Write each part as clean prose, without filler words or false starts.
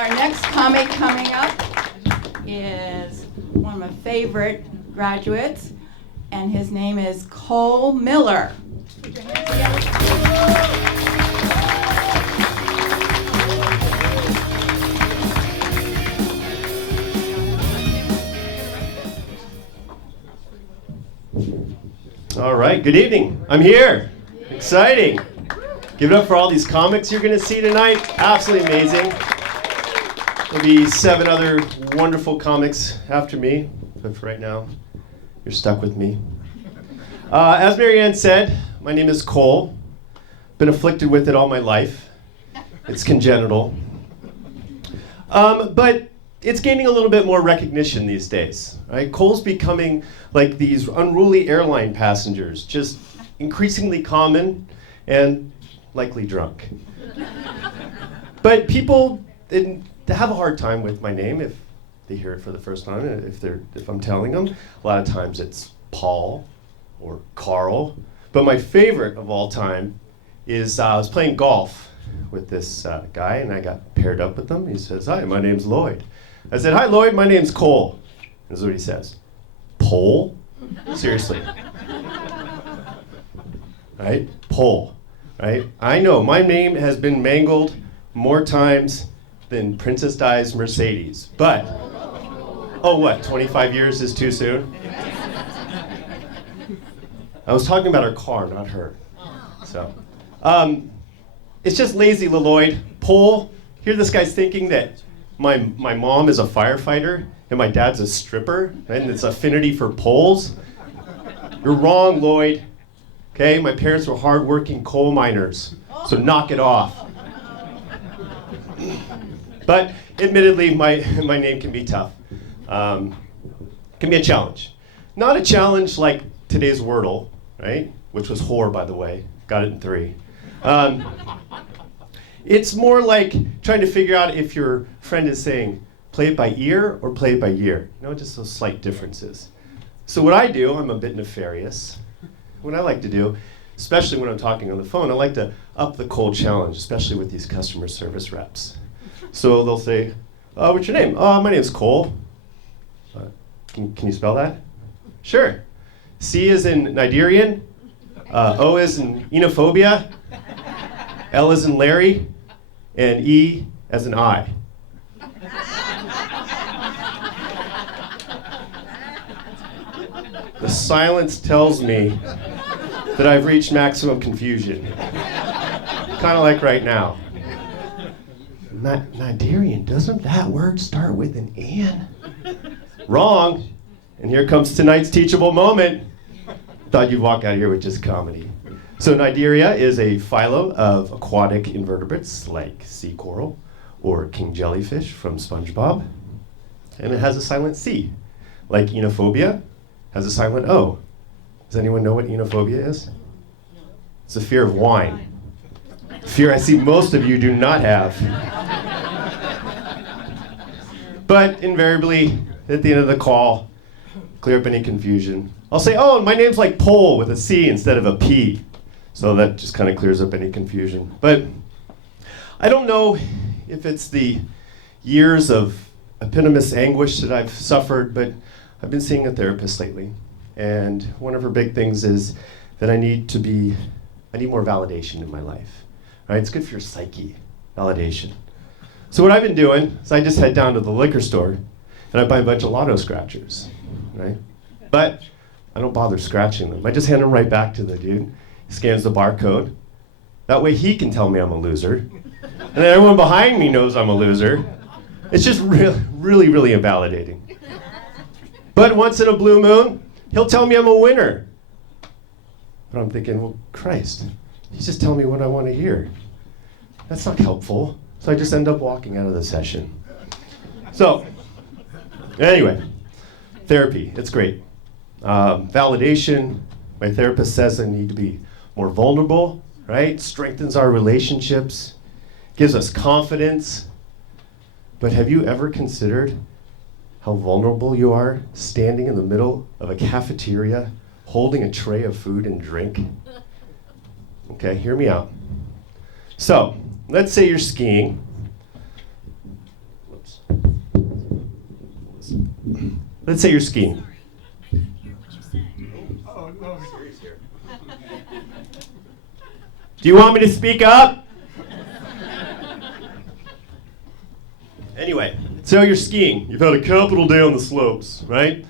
our next comic coming up is one of my favorite graduates, and his name is Cole Miller. Put your hands together. All right, good evening. I'm here. Exciting. Give it up for all these comics you're going to see tonight. Absolutely amazing. There'll be 7 other wonderful comics after me, but for right now, you're stuck with me. As Marianne said, my name is Cole. Been afflicted with it all my life. It's congenital. But it's gaining a little bit more recognition these days. Right? Cole's becoming like these unruly airline passengers, just increasingly common and likely drunk. But people they have a hard time with my name if they hear it for the first time. If I'm telling them, a lot of times it's Paul or Carl. But my favorite of all time is I was playing golf with this guy, and I got paired up with him. He says, "Hi, my name's Lloyd." I said, "Hi, Lloyd, my name's Cole." This is what he says. "Pole?" Seriously. Right? Pole. Right? I know my name has been mangled more times than Princess Di's Mercedes. But, oh what, 25 years is too soon? I was talking about her car, not her. So, it's just lazy, Lloyd. Pole. Here this guy's thinking that my mom is a firefighter and my dad's a stripper, and it's affinity for poles. You're wrong, Lloyd. Okay, my parents were hardworking coal miners, so knock it off. But admittedly, my name can be tough. Can be a challenge. Not a challenge like today's Wordle, right? Which was whore, by the way. Got it in 3. It's more like trying to figure out if your friend is saying, play it by ear or play it by year. You know, just those slight differences. So what I do, I'm a bit nefarious. What I like to do, especially when I'm talking on the phone, I like to up the cold challenge, especially with these customer service reps. So they'll say, "What's your name?" "My name's Cole." Can you spell that?" "Sure. C is in Nigerian, O is in Enophobia, L is in Larry, and E as in I." The silence tells me that I've reached maximum confusion. Kind of like right now. Nigerian, doesn't that word start with an N? Wrong. And here comes tonight's teachable moment. Thought you'd walk out here with just comedy. So Nigeria is a phylum of aquatic invertebrates like sea coral or king jellyfish from SpongeBob. And it has a silent C, like Enophobia has a silent O. Does anyone know what Enophobia is? It's a fear of wine. Fear I see most of you do not have. But invariably, at the end of the call, clear up any confusion. I'll say, "Oh, my name's like Pole with a C instead of a P." So that just kind of clears up any confusion. But I don't know if it's the years of eponymous anguish that I've suffered, but I've been seeing a therapist lately. And one of her big things is that I need more validation in my life. Right? It's good for your psyche, validation. So what I've been doing is I just head down to the liquor store and I buy a bunch of lotto scratchers, right? But I don't bother scratching them. I just hand them right back to the dude. He scans the barcode. That way he can tell me I'm a loser. And then everyone behind me knows I'm a loser. It's just really, really invalidating. But once in a blue moon, he'll tell me I'm a winner. But I'm thinking, well, Christ, he's just telling me what I want to hear. That's not helpful. So I just end up walking out of the session. So, anyway, therapy, it's great. Validation, my therapist says I need to be more vulnerable, right? Strengthens our relationships, gives us confidence. But have you ever considered how vulnerable you are standing in the middle of a cafeteria holding a tray of food and drink? Okay, hear me out. So, let's say you're skiing Let's say you're skiing. Do you want me to speak up? Anyway, so you're skiing. You've had a capital day on the slopes, right?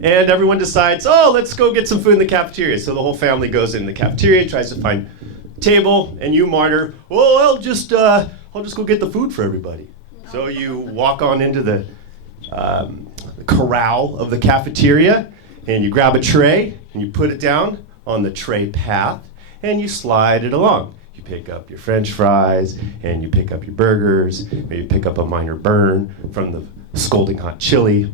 And everyone decides, oh, let's go get some food in the cafeteria. So the whole family goes in the cafeteria, tries to find a table, and you martyr, well, I'll just go get the food for everybody. So you walk on into the corral of the cafeteria, and you grab a tray, and you put it down on the tray path, and you slide it along. You pick up your French fries, and you pick up your burgers, maybe pick up a minor burn from the scalding hot chili.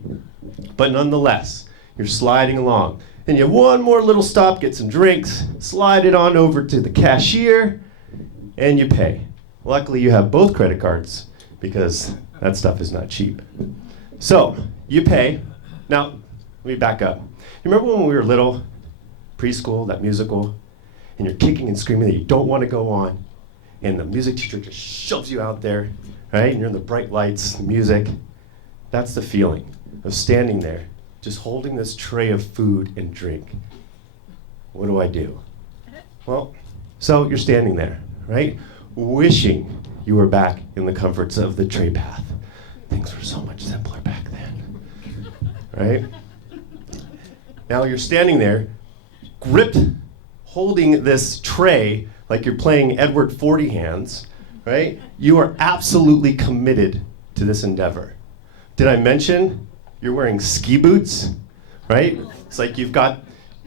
But nonetheless, you're sliding along. And you have one more little stop, get some drinks, slide it on over to the cashier, and you pay. Luckily, you have both credit cards, because that stuff is not cheap. So, you pay. Now, let me back up. You remember when we were little, preschool, that musical, and you're kicking and screaming that you don't want to go on, and the music teacher just shoves you out there, right? And you're in the bright lights, the music. That's the feeling of standing there, just holding this tray of food and drink. What do I do? Well, so you're standing there, right? Wishing you were back in the comforts of the tray path. Things were so much simpler back then, right? Now you're standing there, gripped, holding this tray like you're playing Edward 40 hands, right? You are absolutely committed to this endeavor. Did I mention you're wearing ski boots, right? It's like you've got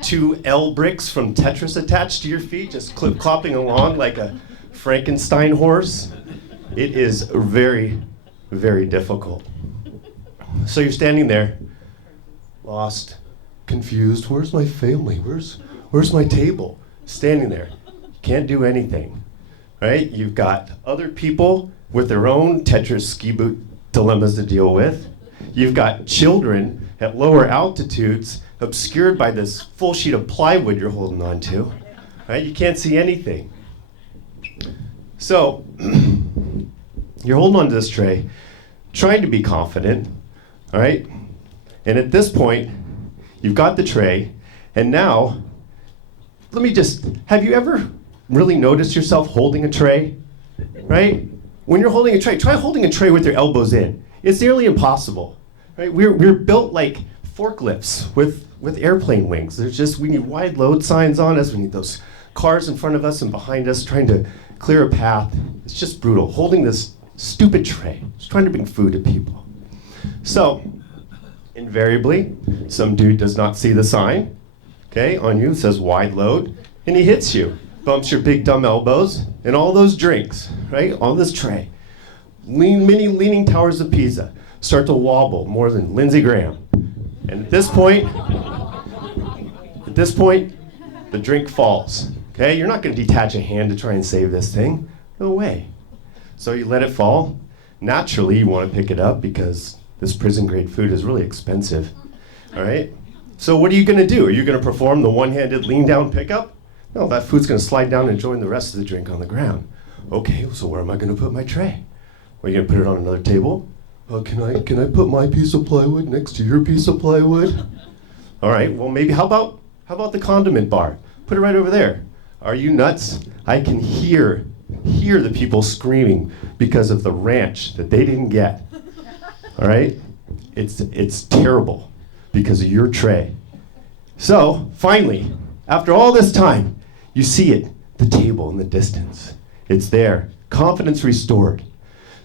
2 L bricks from Tetris attached to your feet, just clip-clopping along like a Frankenstein horse. It is very, very difficult. So you're standing there, lost, confused. Where's my family? Where's my table? Standing there, can't do anything, right? You've got other people with their own Tetris ski boot dilemmas to deal with. You've got children at lower altitudes obscured by this full sheet of plywood you're holding on to, right? You can't see anything. So, you're holding on to this tray, trying to be confident, all right? And at this point, you've got the tray, and now, have you ever really noticed yourself holding a tray, right? When you're holding a tray, try holding a tray with your elbows in. It's nearly impossible, right? We're built like forklifts with airplane wings. We need wide load signs on us. We need those cars in front of us and behind us trying to clear a path. It's just brutal. Holding this stupid tray, just trying to bring food to people. So, invariably, some dude does not see the sign, okay, on you. It says wide load, and he hits you, bumps your big dumb elbows, and all those drinks, right, on this tray. Mini leaning towers of Pisa start to wobble more than Lindsey Graham. And at this point, the drink falls. Okay, you're not going to detach a hand to try and save this thing. No way. So you let it fall. Naturally, you want to pick it up because this prison-grade food is really expensive. All right? So what are you going to do? Are you going to perform the one-handed lean-down pickup? No, that food's going to slide down and join the rest of the drink on the ground. Okay, so where am I going to put my tray? Are you going to put it on another table? Can I put my piece of plywood next to your piece of plywood? All right, well maybe, how about the condiment bar? Put it right over there. Are you nuts? I can hear the people screaming because of the ranch that they didn't get. All right? It's terrible because of your tray. So, finally, after all this time, you see it, the table in the distance. It's there, confidence restored.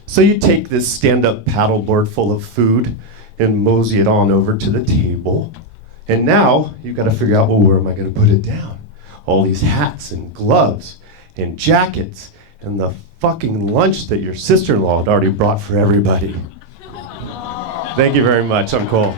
So you take this stand-up paddleboard full of food and mosey it on over to the table. And now you've got to figure out, well, where am I going to put it down? All these hats and gloves and jackets and the fucking lunch that your sister-in-law had already brought for everybody. Thank you very much. I'm Cole.